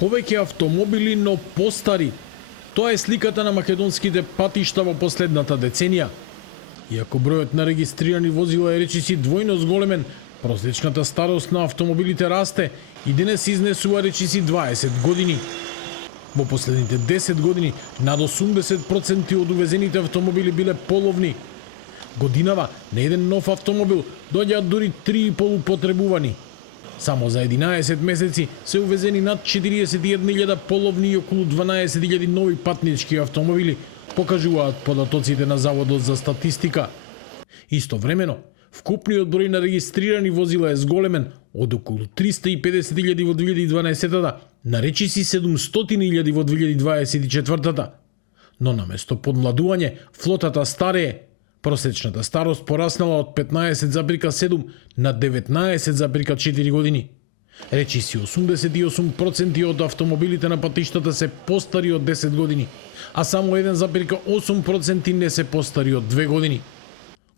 Повеќе автомобили, но постари. Тоа е сликата на македонските патишта во последната деценија. Иако бројот на регистрирани возила е речиси двојно зголемен, просечната старост на автомобилите расте и денес изнесува речиси 20 години. Во последните 10 години над 80% од увезените автомобили биле половни. Годинава на еден нов автомобил доаѓаат дури 3,5 употребувани. Само за 11 месеци се увезени над 41.000 половни и околу 12.000 нови патнички автомобили, покажуваат податоците на Заводот за статистика. Истовремено, вкупниот број на регистрирани возила е зголемен од околу 350.000 во 2012 на речиси 700.000 во 2024. Но наместо подмладување, флотата старее. Просечната старост пораснала од 15,7 на 19,4 години. Речиси 88% од автомобилите на патиштата се постари од 10 години, а само 1,8% не се постари од 2 години.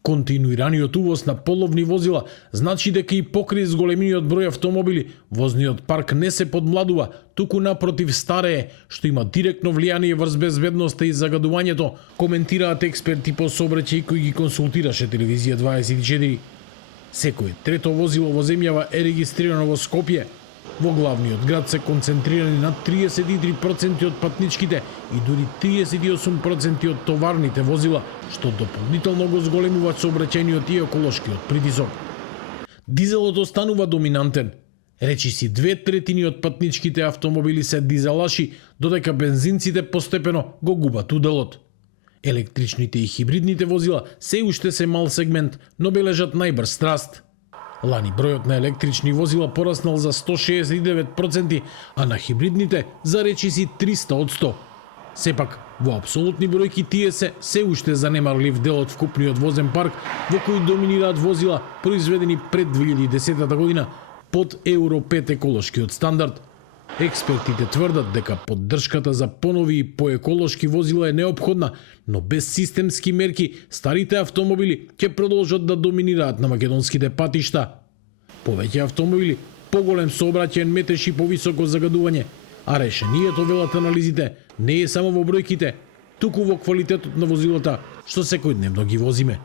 Континуираниот увоз на половни возила значи дека и покрај зголемениот број автомобили, возниот парк не се подмладува, туку напротив старее, што има директно влијание врз безбедноста и загадувањето, коментираат експерти по сообраќај кои ги консултираше Телевизија 24. Секое трето возило во земјава е регистрирано во Скопје. Во главниот град се концентрирани над 33% од патничките и дури 38% од товарните возила, што дополнително го зголемува сообраќајниот и еколошкиот притисок. Дизелот останува доминантен. Речиси 2/3 од патничките автомобили се дизелаши, додека бензинците постепено го губат уделот. Електричните и хибридните возила се уште се мал сегмент, но бележат најбрз раст. Лани бројот на електрични возила пораснал за 169%, а на хибридните за речиси 300%. Сепак, во апсолутни бројки тие се уште занемарлив дел од вкупниот возен парк, во кој доминираат возила произведени пред 2010 година под Евро 5 еколошкиот стандард. Експертите тврдат дека поддршката за понови и поеколошки возила е неопходна, но без системски мерки старите автомобили ќе продолжат да доминираат на македонските патишта. Повеќе автомобили, поголем сообраќаен метеж и повисоко загадување, а решението, велат анализите, не е само во бројките, туку во квалитетот на возилата што секојдневно ги возиме.